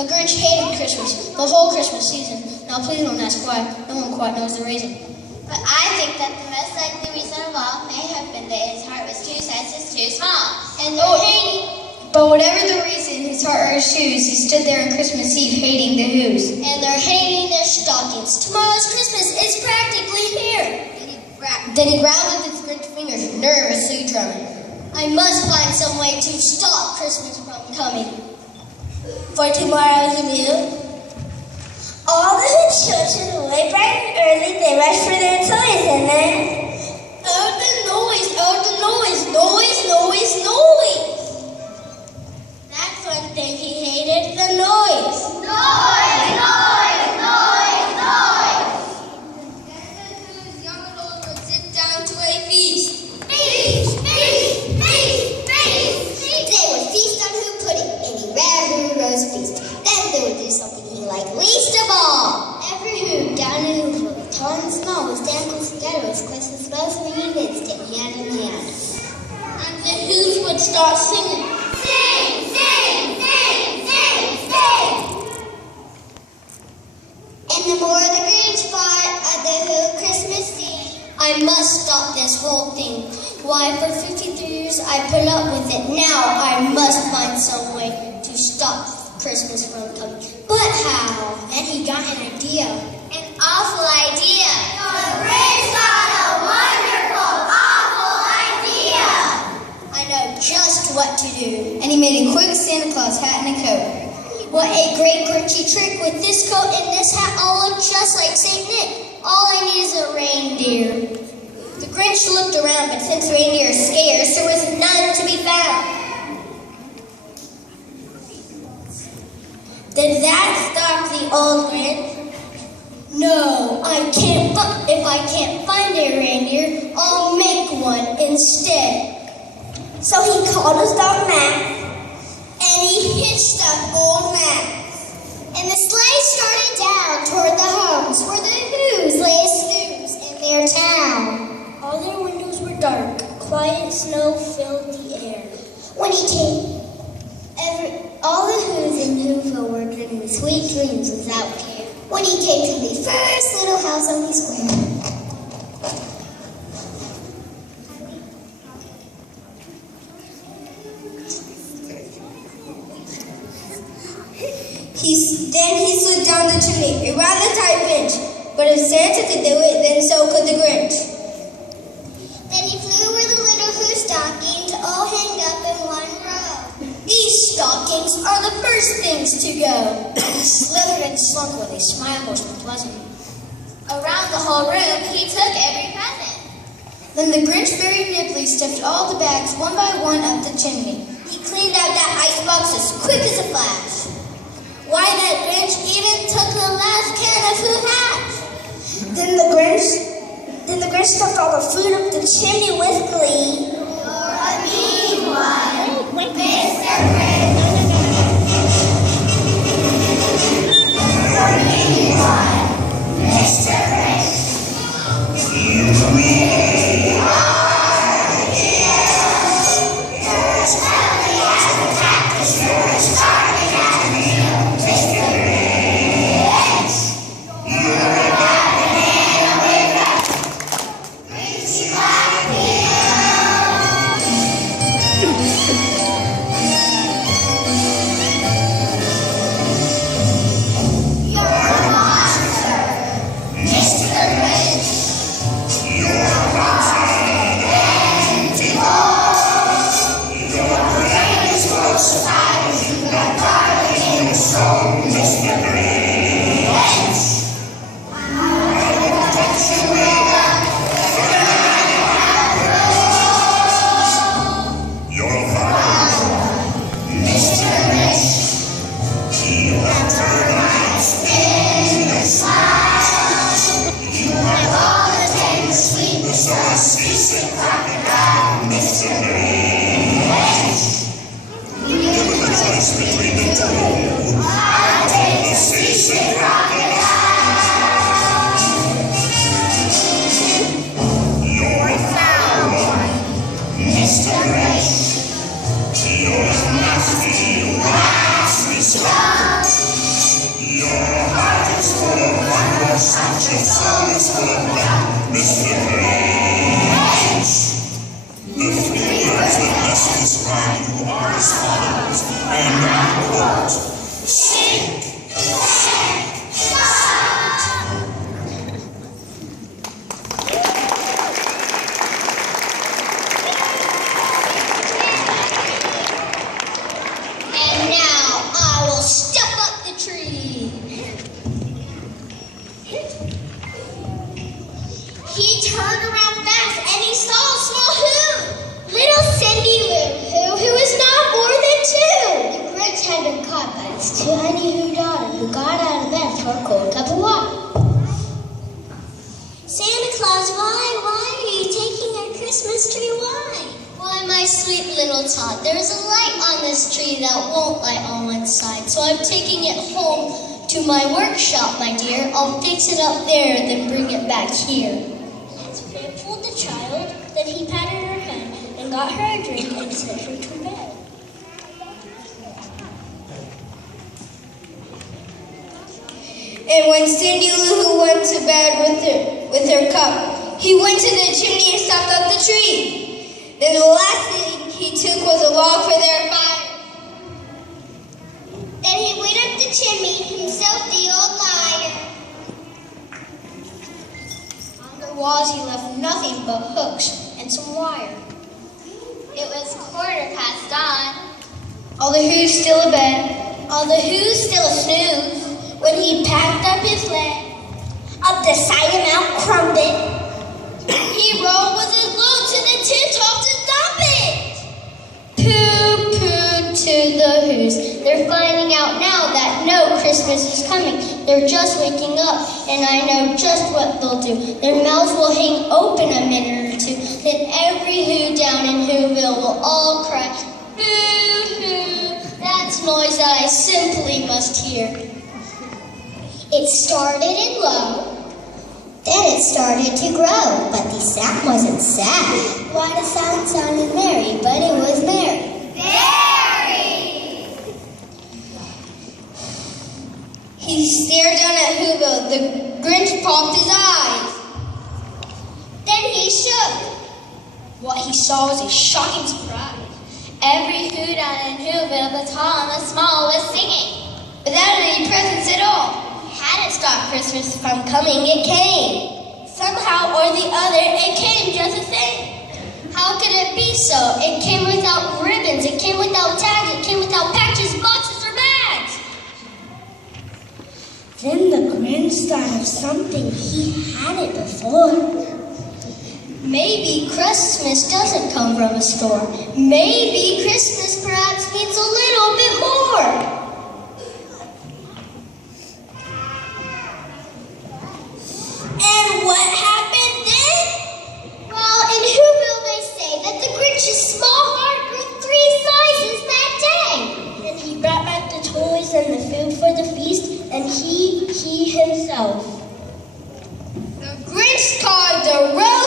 The Grinch hated Christmas, the whole Christmas season. Now please don't ask why. No one quite knows the reason. But I think that the most likely reason of all may have been that his heart was 2 sizes too small. And But whatever the reason, his heart or his shoes, he stood there on Christmas Eve hating the Who's. And they're hating their stockings. Tomorrow's Christmas is practically here. Then he growled with his Grinch fingers, nervously drumming. I must find some way to stop Christmas from coming. For tomorrow's new. All the Who children awake bright and early, they rush for their toys and then... Oh, the noise, noise. That's one thing he hated, the noise. Noise. Then the Who's young and old would sit down to a feast. Feast. They would feast on Who pudding and eat rare Who roast beef. Then they would do something he liked least of all. Every Who down in Whoville, tall and small, would stand close together with Christmas bells ringing instant, hand in hand. And the Who's would start singing. Sing. And the more the Grinch fought at the Who Christmas Eve, I must stop this whole thing. Why, for 53 years I put up with it. Now I must find some way to stop Christmas from coming. But how? Then he got an idea. An awful idea. the Grinch got a wonderful, awful idea. I know just what to do. And he made a quick Santa Claus hat and a coat. What a great Grinchy trick. With this coat and this hat, I'll look just like St. Nick. All I need is a reindeer. The Grinch looked around, but since reindeer are scarce, there was none to be found. Did that stop the old Grinch? No, I can't. But if I can't find a reindeer, I'll make one instead. So he called his dog Max, And he hitched up old Max. and the sleigh started down toward the homes where the Who's lay snooze in their town. All their windows were dark. Quiet snow filled the air. When he came, all the Who's in Whoville were dreaming sweet dreams without care. When he came to the first little house on the square, Then he slid down the chimney, a rather tight pinch. But if Santa could do it, then so could the Grinch. then he flew where the little Who stockings all hang up in one row. These stockings are the first things to go. He slithered and slunk with a smile most pleasant. Around the whole room, he took every present. Then the Grinch very nimbly stuffed all the bags one by one up the chimney. He cleaned out that icebox as quick as a flash. Why, that Grinch even took the last can of Who hats. Then the Grinch stuffed all the food up the chimney with glee. You're a mean one, Mr. Grinch. You're a mean one, Mr. Grinch. You really are dear. You're as friendly as the cactus. You're as charming as an eel, Mr. Grinch. You're a banana with a greasy black You're a monster, Mr. Grinch. You're rotten and evil. Your brain is full of spiders. You've got garlic in your soul, Mr. Grinch. I will protect you with You're fine, Mr. Grinch. You have termites in your smile. You have all the tender sweetness of a seasick crocodile, Mr. Grinch. Given the choice between the two, I'll take the seasick crocodile. You're a foul one, Mr. Grinch. You're a nasty, nasty stuff. Mr. Grinch. The three words that best describe you are as follows, and I quote, shake, shake, shake. And now I will step up the tree. He turned around fast and he saw a small who. Little Cindy Lou Who was not more than 2. The Grinch had been caught by his tiny Who daughter, who got out of bed for a cold cup of water. Santa Claus, why are you taking our Christmas tree? Why, my sweet little tot, there is a light on this tree that won't light on one side, so I'm taking it home to my workshop, my dear. I'll fix it up there, then bring it back here. That's faithful the child. Then he patted her head and got her a drink and sent her to bed. And when Cindy Lou Who went to bed with her cup, he went to the chimney and stopped up the tree. Then the last thing he took was a log for their fire. Then he went up the chimney, himself the old liar. On the walls he left nothing but hooks and some wire. It was 1:15. All the Who's still abed. All the Who's still snooze. When he packed up his lead, up the side of Mount Crumpet, he rode with his load to the tin top to dump it. Pooh to the Who's. They're finding out now that no Christmas is coming. They're just waking up, and I know just what they'll do. Their mouths will hang open a minute or two. Then every Who down in Whoville will all cry, boo-hoo. That's noise that I simply must hear. It started in low, Then it started to grow, but the sound wasn't sad. Why, the sound sounded merry, but it was merry. Mary! He stared down at Whoville. The Grinch popped his eyes. Then he shook. What he saw was a shocking surprise. Every Who down in Whoville, the tall and the small, was singing, Without any presents at all. hadn't stopped Christmas from coming, it came. Somehow or the other, it came just the same. How could it be so? It came without ribbons, it came without tags, it came without patches, boxes, or bags. Then the Grinch thought of something he hadn't before. Maybe Christmas doesn't come from a store. Maybe Christmas perhaps means a little bit more. And what happened then? Well, in Whoville they say that the Grinch's small heart grew 3 sizes that day. Then he brought back the toys and the food for the feast, and he himself. The Grinch carved a road